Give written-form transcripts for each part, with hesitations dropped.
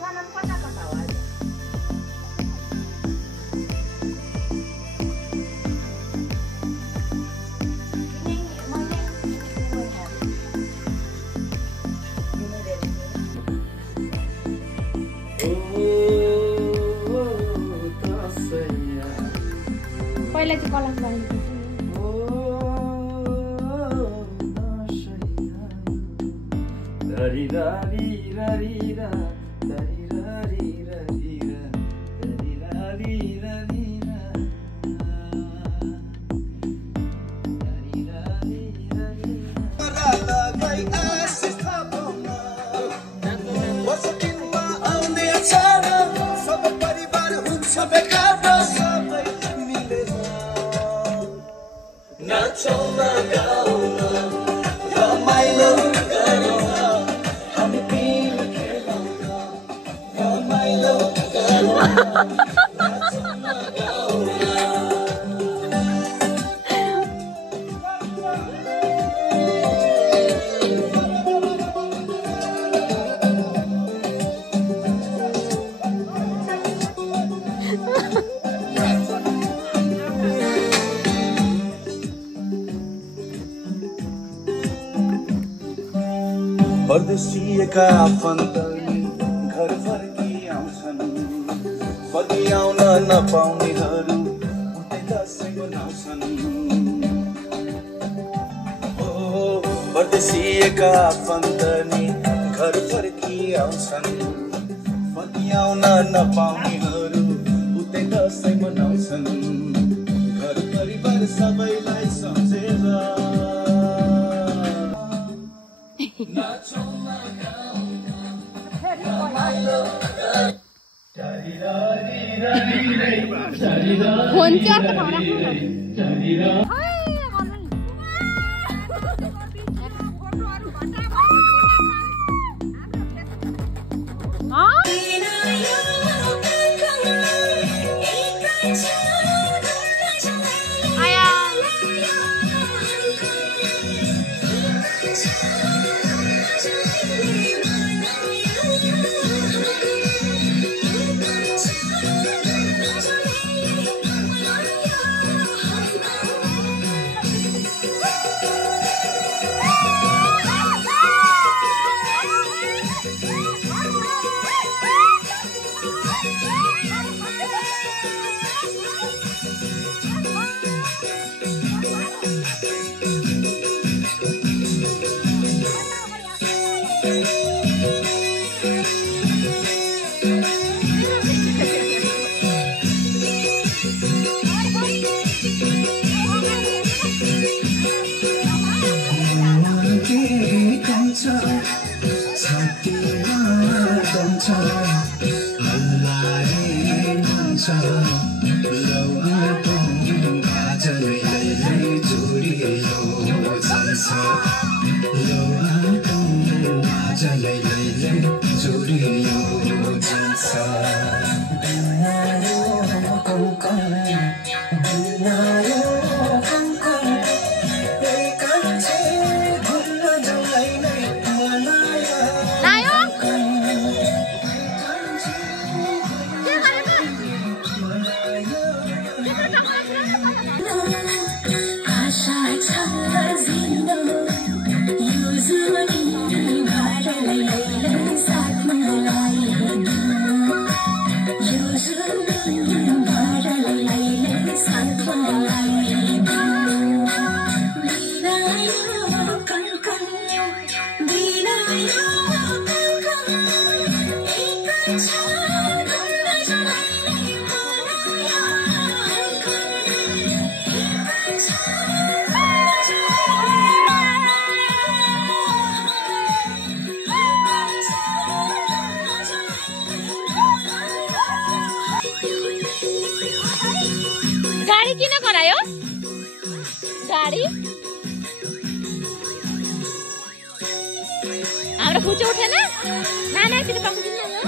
Sana kota ketawa aja. पहिला चाहिँ कलम गर्नु परदेशीका आफन्तले घर फर्की आउँछन् फर्की आउन नपाउनेहरू उतै दशैं मनाउँछन् परदेशीका आफन्तले घर फर्की आउँछन् फर्की आउन नपाउनेहरू उतै दशैं मनाउँछन् घर परिवार सबैलाई सम्झेर फोन चाहिँ अर्को ठाउँ राख्नु न। गाडी किन करायो? गाडी हाम्रो फुच्चे उठेन? नाना किन पक्दिन न?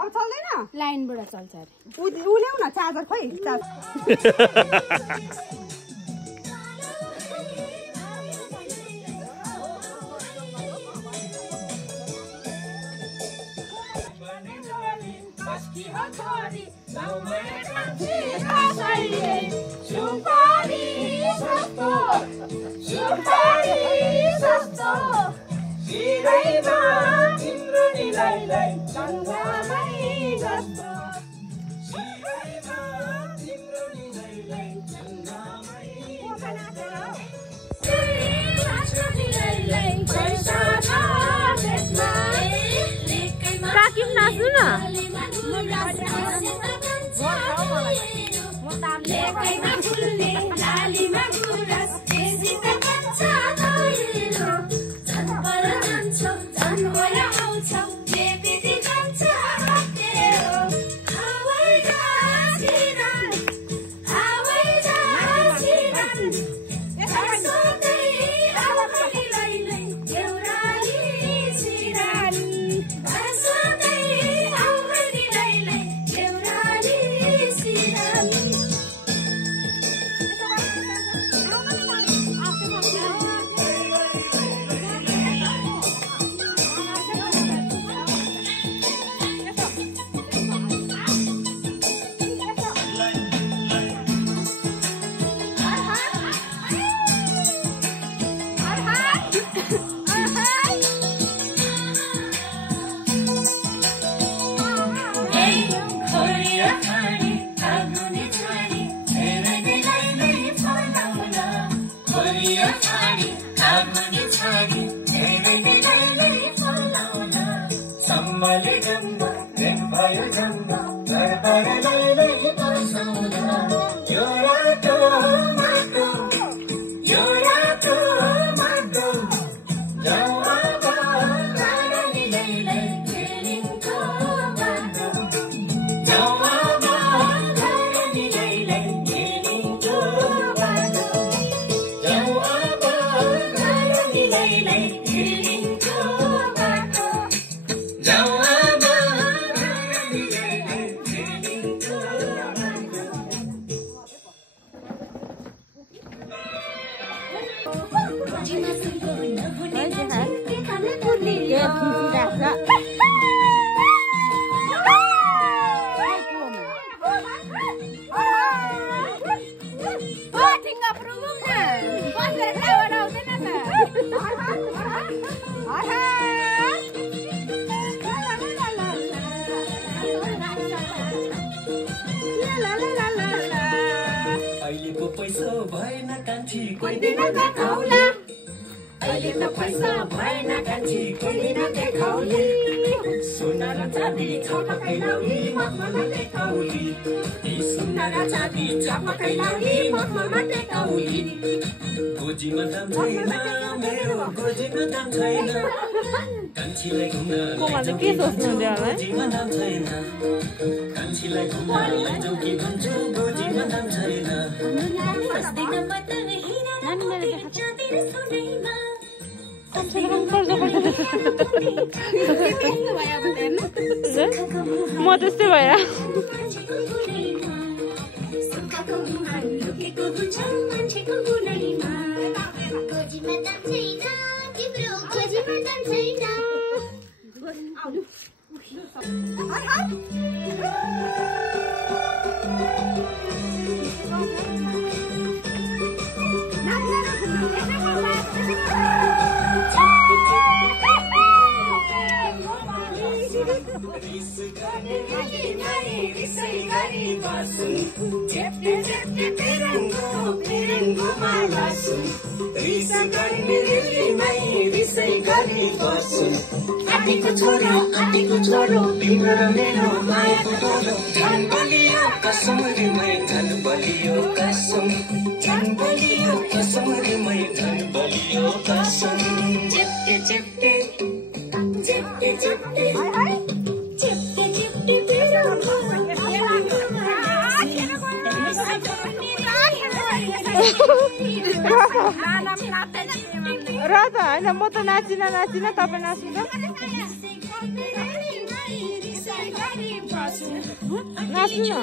अब चल्दैन लाइनबाट चल्छ अरे उ ल्याउ न चार्जर खोइ काकी नाच्नु न कोमाले के सोच्नु हुँदै म त्यस्तै भयो आँटीको छोरो तिम्रो र मेरो मायाको डोरो झन् बलियो कसम रिमै झन् बलियो कसम झन् बलियो कसम रिमै झन् बलियो कसम चिप्टे चिप्टे चिप्टे चिप्टे चिप्टे चिप्टे मेरो र त होइन म त नाचिन तपाईँ नाच्नु त नाच्नु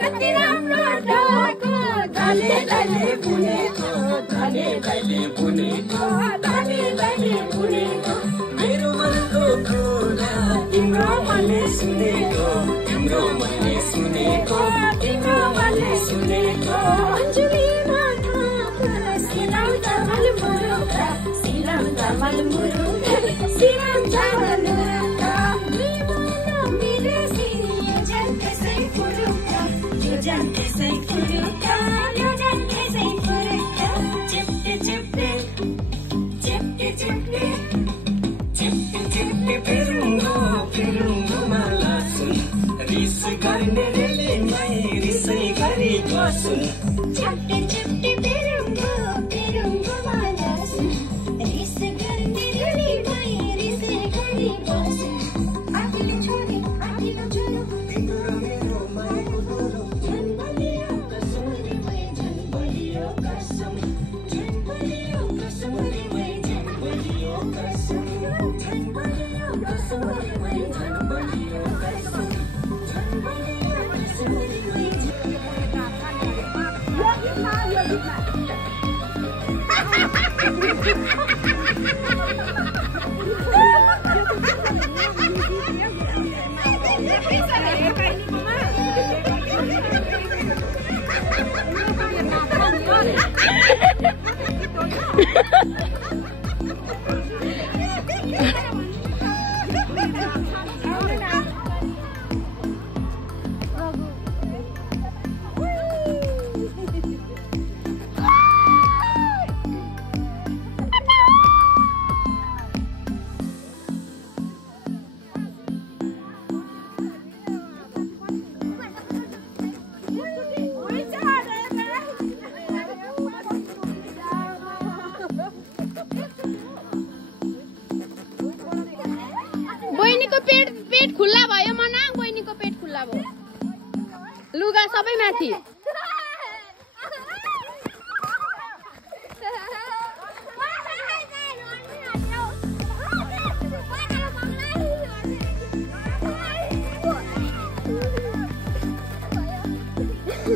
कति राम्रो डोको धले बुनेको मेरो मनको कुरा तिम्रो मनले सुनेको अञ्जुलीमा सिलाउँदा मलमुरुका सिलाउँदा मलमुरुका मेरो सिरियो जन्तै पुरुका यो जन्तै पुरुका चिप्टे पेरुङ्गो माला सुन रिस गर्ने रिसै गरी बसुन चिप्टे पेरुङ्गो माला सुन रिस गर्ने रिसै गरी बसुन आँटिलो छोरी तिम्रो मेरो मायाको डोरो झन् बलियो कसम रे मै झन् बलियो कसम झन् बलियो कसम रे मै झन् बलियो कसम झन् बलियो कसम रे मै झन् बलियो कसम झन् बलियो कसम रे मै बहिनीको पेट खुल्ला भयो मना बहिनीको पेट खुल्ला भयो लुगा सबै माथि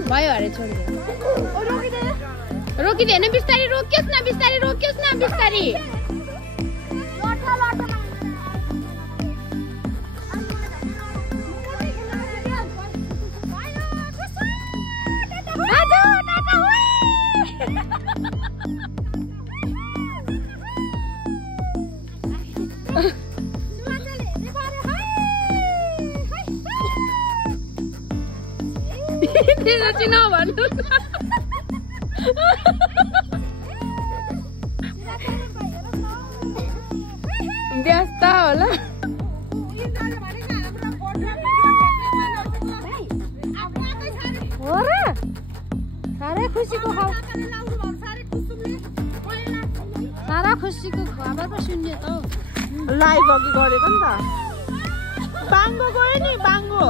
भयो अरे छोडिदियो रोकिदिएन बिस्तारी रोकियोस् न बिस्तारी चिना भन्नु व्यस्त होला हो र साह्रै खुसीको खबर पो सुन्यो त लाइभ अघि गरेको नि त बाङ्गो गयो नि बाङ्गो